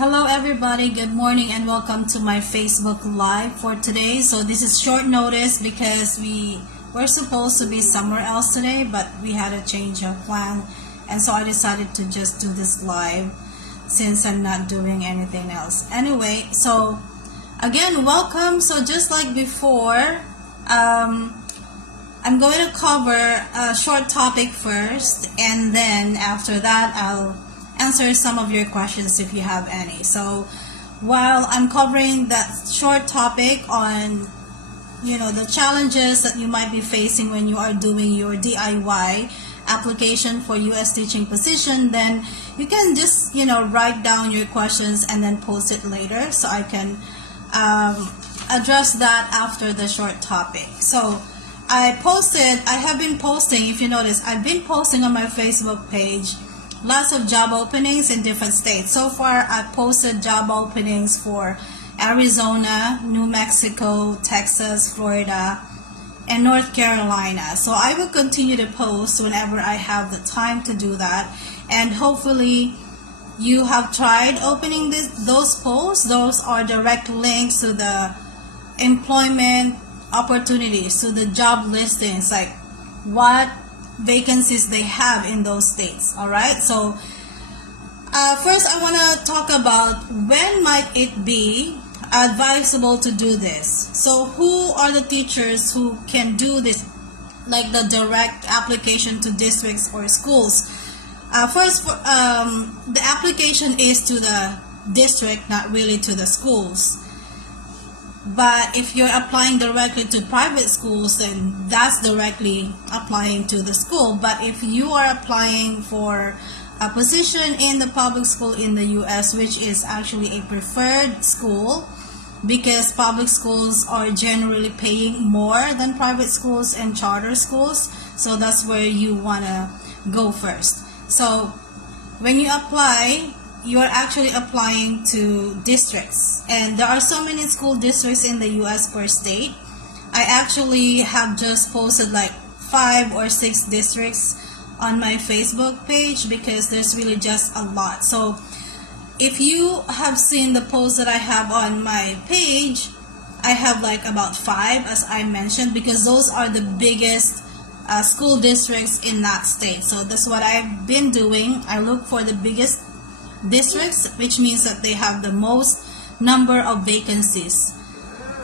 Hello everybody, good morning and welcome to my Facebook Live for today. So this is short notice because we were supposed to be somewhere else today, but we had a change of plan, and so I decided to just do this live since I'm not doing anything else. Anyway, so again, welcome. So just like before, I'm going to cover a short topic first, and then after that I'll answer some of your questions if you have any. So while I'm covering that short topic on the challenges that you might be facing when you are doing your DIY application for US teaching position, then you can just write down your questions and then post it later so I can address that after the short topic. So I have been posting, if you notice, I've been posting on my Facebook page lots of job openings in different states. So far, I've posted job openings for Arizona, New Mexico, Texas, Florida, and North Carolina. So I will continue to post whenever I have the time to do that. And hopefully, you have tried opening those posts. Those are direct links to the employment opportunities, to the job listings, like what vacancies they have in those states. All right, so first I want to talk about when might it be advisable to do this. So who are the teachers who can do this, like the direct application to districts or schools? First, the application is to the district, not really to the schools. But if you're applying directly to private schools, then that's directly applying to the school. But if you are applying for a position in the public school in the US, which is actually a preferred school, because public schools are generally paying more than private schools and charter schools, so that's where you want to go first. So when you apply, you're actually applying to districts, and there are so many school districts in the US per state. I actually have just posted like 5 or 6 districts on my Facebook page because there's really just a lot. So if you have seen the post that I have on my page, I have like about 5, as I mentioned, because those are the biggest school districts in that state. So that's what I've been doing. I look for the biggest districts, which means that they have the most number of vacancies.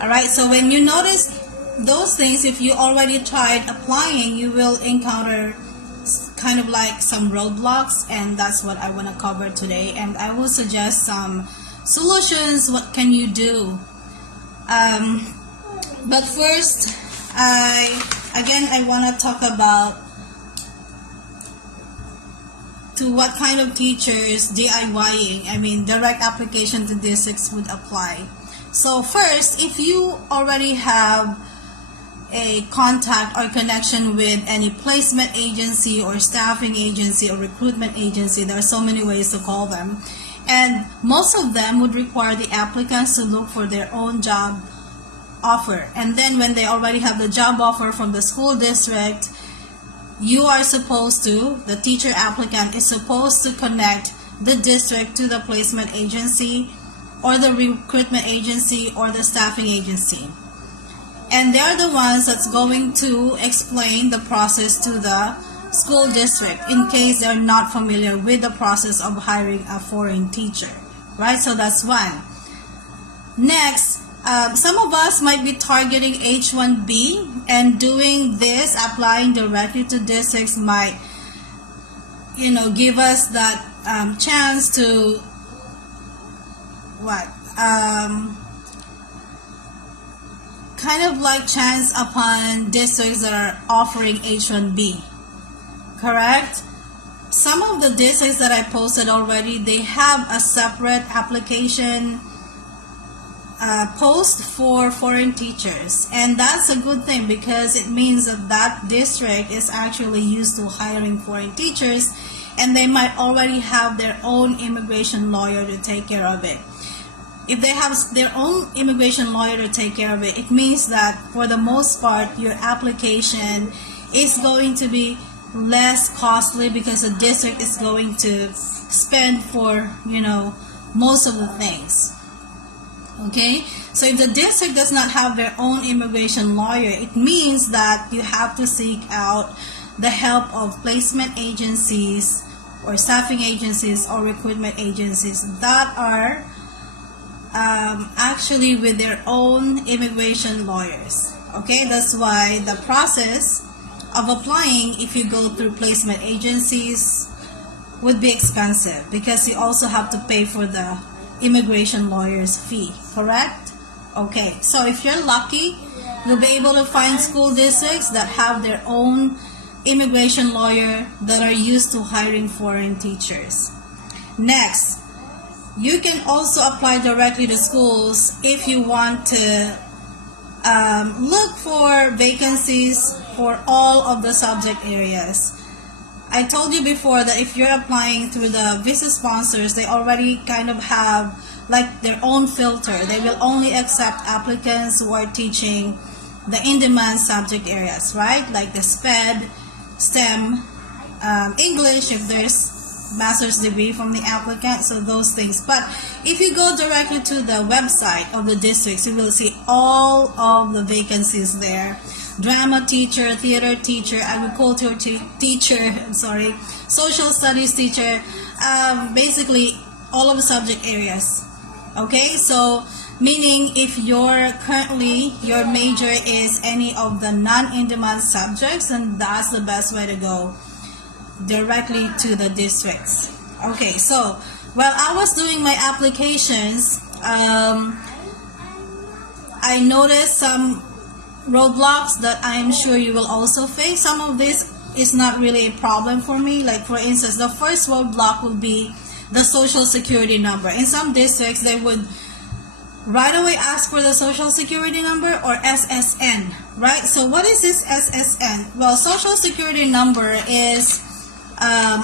All right, so when you notice those things, if you already tried applying, you will encounter kind of like some roadblocks, and that's what I want to cover today. And I will suggest some solutions. What can you do? But first, I want to talk about to what kind of teachers DIYing, direct application to districts would apply. So first, if you already have a contact or connection with any placement agency or staffing agency or recruitment agency, there are so many ways to call them, and most of them would require the applicants to look for their own job offer. And then when they already have the job offer from the school district, the teacher applicant is supposed to connect the district to the placement agency or the recruitment agency or the staffing agency. And they're the ones that's going to explain the process to the school district in case they're not familiar with the process of hiring a foreign teacher, right? So that's one. Next, some of us might be targeting H-1B, and doing this, applying directly to districts, might, give us that chance to kind of like chance upon districts that are offering H-1B, correct? Some of the districts that I posted already, they have a separate application post for foreign teachers, and that's a good thing because it means that that district is actually used to hiring foreign teachers, and they might already have their own immigration lawyer to take care of it. If they have their own immigration lawyer to take care of it, it means that for the most part your application is going to be less costly because the district is going to spend for most of the things. Okay, so if the district does not have their own immigration lawyer, it means that you have to seek out the help of placement agencies or staffing agencies or recruitment agencies that are actually with their own immigration lawyers. Okay, that's why the process of applying, if you go through placement agencies, would be expensive because you also have to pay for the immigration lawyer's fee, correct? Okay, so if you're lucky, you'll be able to find school districts that have their own immigration lawyer that are used to hiring foreign teachers. Next, you can also apply directly to schools if you want to look for vacancies for all of the subject areas. I told you before that if you're applying through the visa sponsors, they already kind of have like their own filter. They will only accept applicants who are teaching the in-demand subject areas, right? Like the SPED, STEM, English, if there's master's degree from the applicant, so those things. But if you go directly to the website of the districts, you will see all of the vacancies there. Drama teacher, theater teacher, agriculture teacher, social studies teacher, basically all of the subject areas. Okay, so meaning if your major is any of the non-in-demand subjects, then that's the best way to go, directly to the districts. Okay, so while I was doing my applications, I noticed some roadblocks that I am sure you will also face. Some of this is not really a problem for me. Like for instance, the first roadblock would be the social security number. In some districts, they would right away ask for the social security number or SSN, right? So what is this SSN? Well, social security number is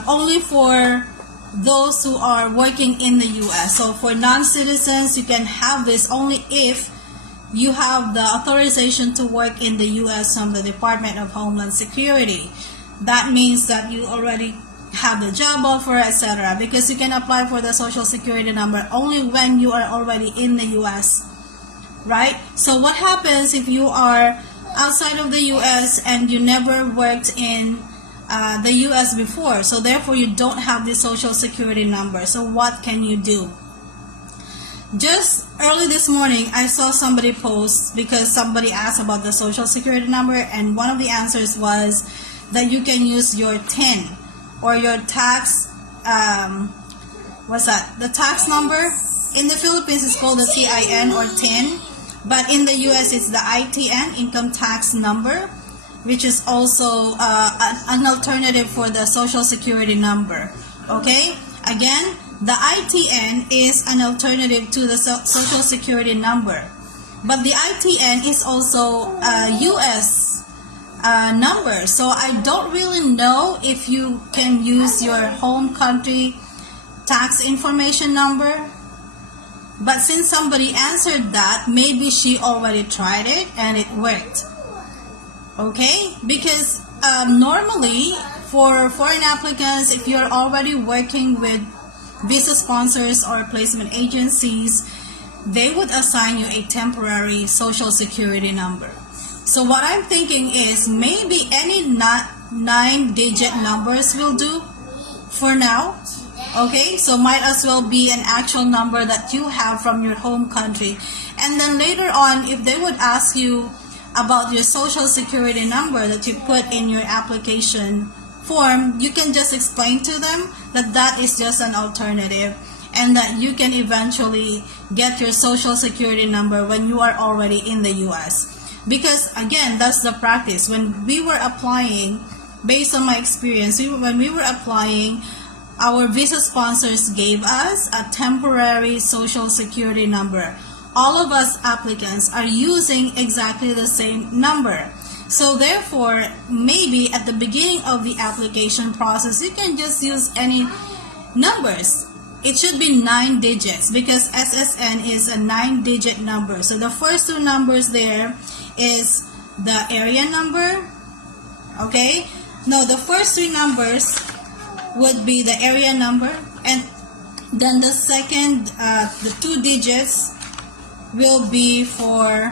only for those who are working in the U.S. So for non-citizens, you can have this only if you have the authorization to work in the U.S. from the Department of Homeland Security. That means that you already have the job offer, etc. Because you can apply for the social security number only when you are already in the U.S., right? So what happens if you are outside of the U.S. and you never worked in the U.S. before? So therefore you don't have the social security number. So what can you do? Just early this morning, I saw somebody post because somebody asked about the social security number, and one of the answers was that you can use your TIN or your tax, the tax number. In the Philippines, it's called the TIN or TIN, but in the US, it's the ITN, income tax number, which is also an alternative for the social security number. Okay? Again, the ITN is an alternative to the social security number, but the ITN is also a US number. So I don't really know if you can use your home country tax information number, but since somebody answered that, maybe she already tried it and it worked. Okay, because normally for foreign applicants, if you're already working with visa sponsors or placement agencies, they would assign you a temporary social security number. So what I'm thinking is maybe any 9-digit numbers will do for now. Okay, so might as well be an actual number that you have from your home country. And then later on, if they would ask you about your social security number that you put in your application form, you can just explain to them that that is just an alternative and that you can eventually get your social security number when you are already in the US. Because again, that's the practice. When we were applying, based on my experience, when we were applying, our visa sponsors gave us a temporary social security number. All of us applicants are using exactly the same number. So therefore, maybe at the beginning of the application process, you can just use any numbers. It should be 9 digits because SSN is a 9-digit number. So the first 2 numbers there is the area number. Okay? No, the first 3 numbers would be the area number, and Then the second, the 2 digits will be for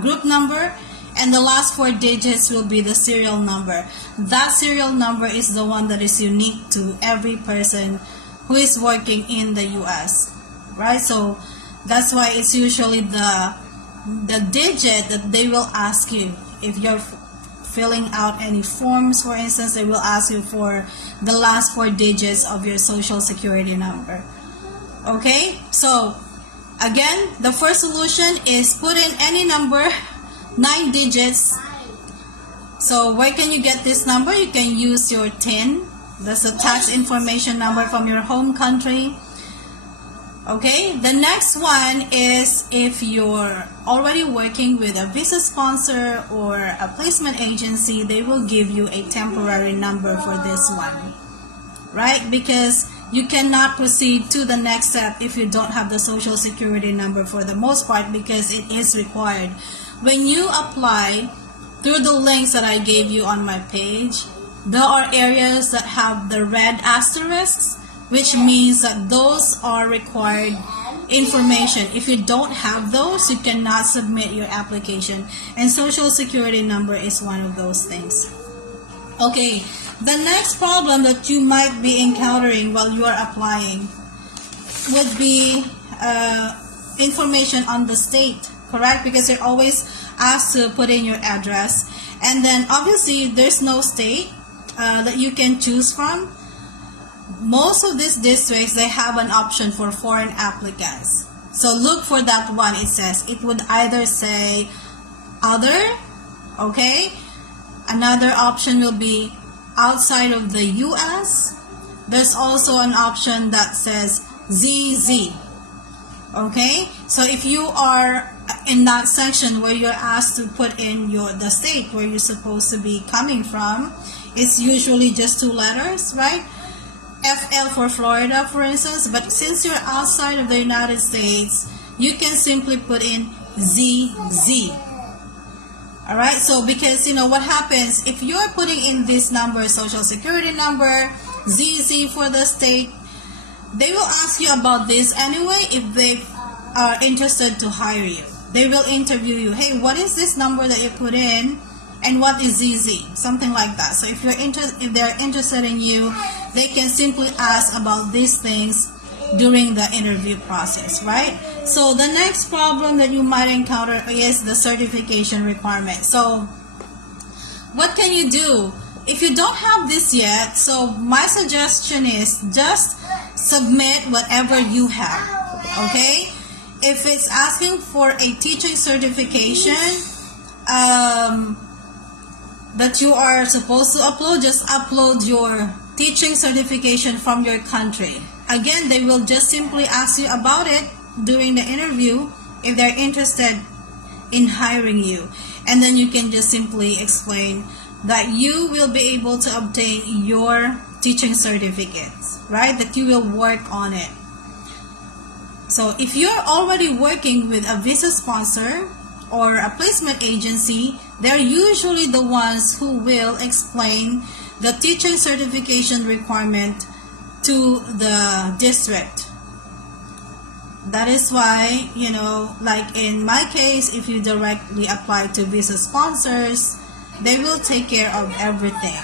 group number, and the last 4 digits will be the serial number. That serial number is the one that is unique to every person who is working in the US, right? So that's why it's usually the digit that they will ask you. If you're filling out any forms, for instance, they will ask you for the last 4 digits of your social security number. Okay, so again, the first solution is put in any number, 9 digits. So where can you get this number? You can use your TIN. That's a tax information number from your home country. Okay, the next one is if you're already working with a visa sponsor or a placement agency, they will give you a temporary number for this one, right? Because you cannot proceed to the next step if you don't have the social security number for the most part, because it is required. When you apply through the links that I gave you on my page, there are areas that have the red asterisks, which means that those are required information. If you don't have those, you cannot submit your application, and social security number is one of those things. Okay, the next problem that you might be encountering while you are applying would be information on the state, correct? Because you're always asked to put in your address, and then obviously there's no state that you can choose from. Most of these districts, they have an option for foreign applicants. So look for that one. It says, it would either say other, okay? Another option will be outside of the US. There's also an option that says ZZ, okay? So if you are in that section where you're asked to put in the state where you're supposed to be coming from, it's usually just 2 letters, right? FL for Florida, for instance. But since you're outside of the United States, you can simply put in ZZ. All right, so because what happens if you're putting in this number, social security number, ZZ for the state, they will ask you about this anyway. If they are interested to hire you, they will interview you. Hey, what is this number that you put in, and what is ZZ? Something like that. So if they're interested in you, they can simply ask about these things during the interview process, right? So the next problem that you might encounter is the certification requirement. So what can you do if you don't have this yet? So my suggestion is just submit whatever you have, okay? If it's asking for a teaching certification that you are supposed to upload, just upload your teaching certification from your country. Again, they will just simply ask you about it during the interview if they're interested in hiring you. And then you can just simply explain that you will be able to obtain your teaching certificates, right? That you will work on it. So if you're already working with a visa sponsor or a placement agency, they're usually the ones who will explain the teaching certification requirement to the district. That is why, like in my case, if you directly apply to visa sponsors, they will take care of everything,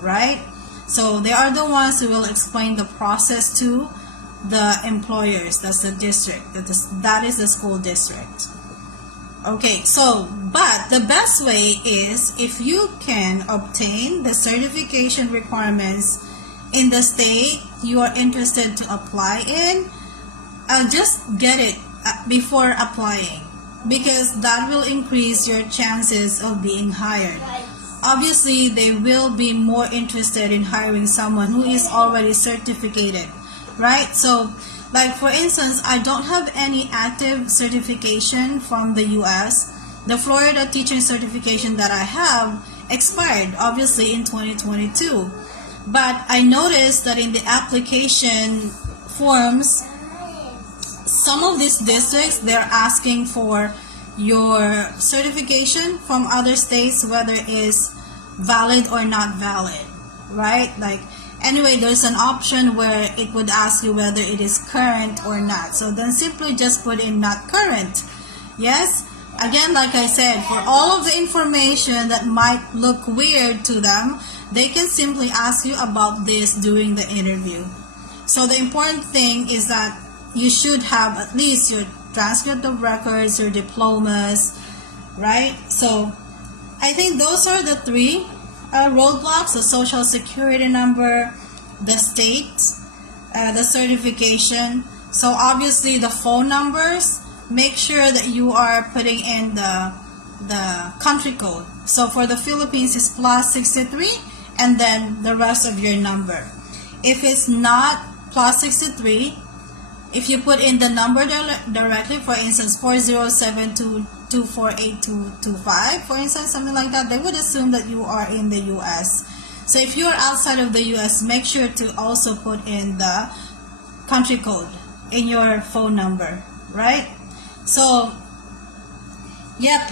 right? So they are the ones who will explain the process to the employers. That's the district. That is the school district. Okay, so, but the best way is if you can obtain the certification requirements in the state you are interested to apply in, just get it before applying, because that will increase your chances of being hired. Obviously, they will be more interested in hiring someone who is already certificated, right? So, like for instance, I don't have any active certification from the US. The Florida teaching certification that I have expired, obviously, in 2022. But I noticed that in the application forms, some of these districts, they're asking for your certification from other states, whether it's valid or not valid, right? Anyway, there's an option where it would ask you whether it is current or not. So then simply just put in not current. Yes? Again, like I said, for all of the information that might look weird to them, they can simply ask you about this during the interview. So the important thing is that you should have at least your transcript of records, your diplomas, right? So I think those are the three roadblocks: the social security number, the state, the certification. So obviously the phone numbers, make sure that you are putting in the country code. So for the Philippines it's +63 and then the rest of your number. If it's not +63, if you put in the number directly, for instance 4072248225, for instance, something like that, they would assume that you are in the US. So if you are outside of the US, make sure to also put in the country code in your phone number, right? So yep.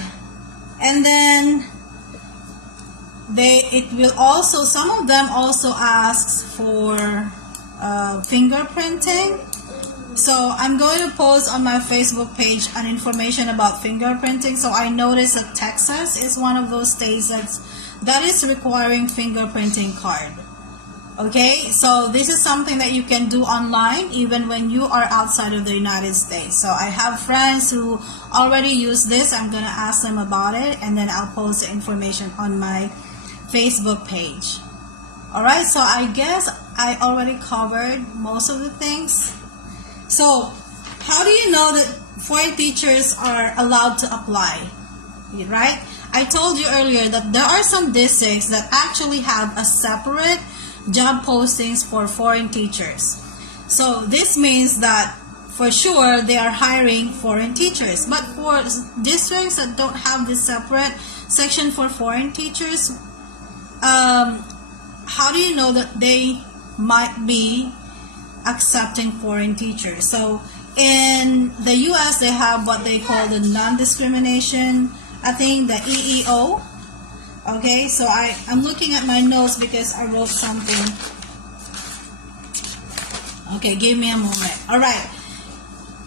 And then it will also, some of them also asks for fingerprinting. So I'm going to post on my Facebook page an information about fingerprinting. So I noticed that Texas is one of those states that is requiring fingerprinting card. Okay, so this is something that you can do online even when you are outside of the United States. So I have friends who already use this. I'm going to ask them about it, and then I'll post the information on my Facebook page. Alright, so I guess I already covered most of the things. So how do you know that foreign teachers are allowed to apply? Right? I told you earlier that there are some districts that actually have a separate job postings for foreign teachers. So this means that for sure they are hiring foreign teachers. But for districts that don't have this separate section for foreign teachers, how do you know that they might be accepting foreign teachers? So in the US they have what they call the non-discrimination, I think the EEO. Okay, so I'm looking at my notes because I wrote something. Okay, give me a moment. Alright,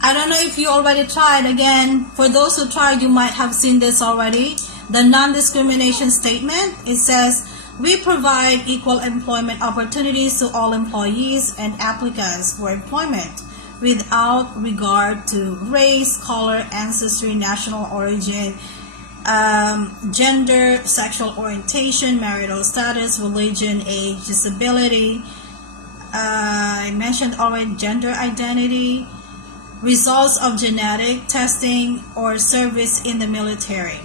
I don't know if you already tried. Again, for those who tried, you might have seen this already. The non-discrimination statement, it says, we provide equal employment opportunities to all employees and applicants for employment without regard to race, color, ancestry, national origin, gender, sexual orientation, marital status, religion, age, disability. I mentioned already gender identity, results of genetic testing, or service in the military.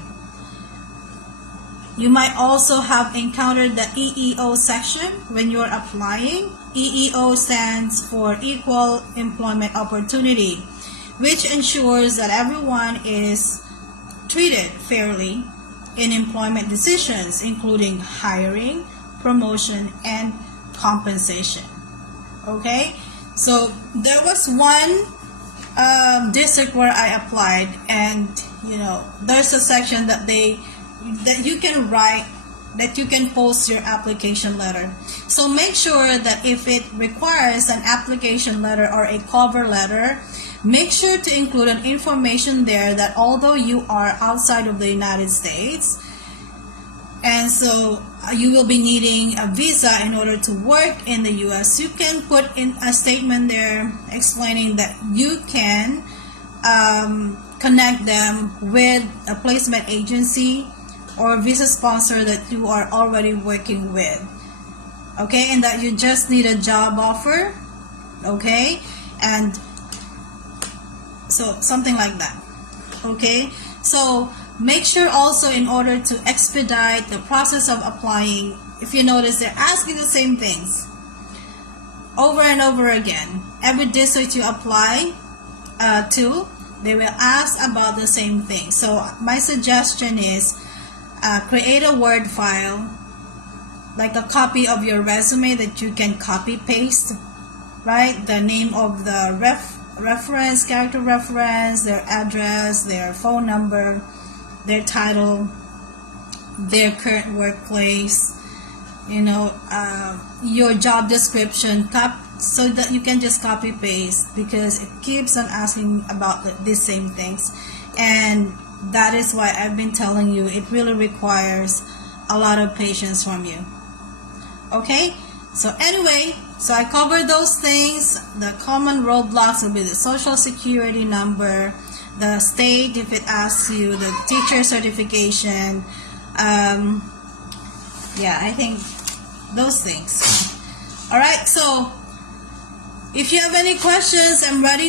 You might also have encountered the EEO section when you're applying. EEO stands for Equal Employment Opportunity, which ensures that everyone is treated fairly in employment decisions, including hiring, promotion, and compensation. Okay, so there was one district where I applied, and there's a section that you can write, that you can post your application letter. So make sure that if it requires an application letter or a cover letter, make sure to include an information there that although you are outside of the United States, and so you will be needing a visa in order to work in the US, you can put in a statement there explaining that you can connect them with a placement agency or visa sponsor that you are already working with. Okay, and that you just need a job offer. Okay, and so something like that. Okay, so make sure also, in order to expedite the process of applying, if you notice they're asking the same things over and over again. Every district you apply to, they will ask about the same thing. So my suggestion is create a Word file, like a copy of your resume that you can copy paste, right? The name of the reference, character reference, their address, their phone number, their title, their current workplace, your job description so that you can just copy paste, because it keeps on asking about these same things, and that is why I've been telling you it really requires a lot of patience from you. Okay, so anyway, so I covered those things. The common roadblocks will be the social security number, the state if it asks you, the teacher certification, yeah, I think those things. All right, so if you have any questions, I'm ready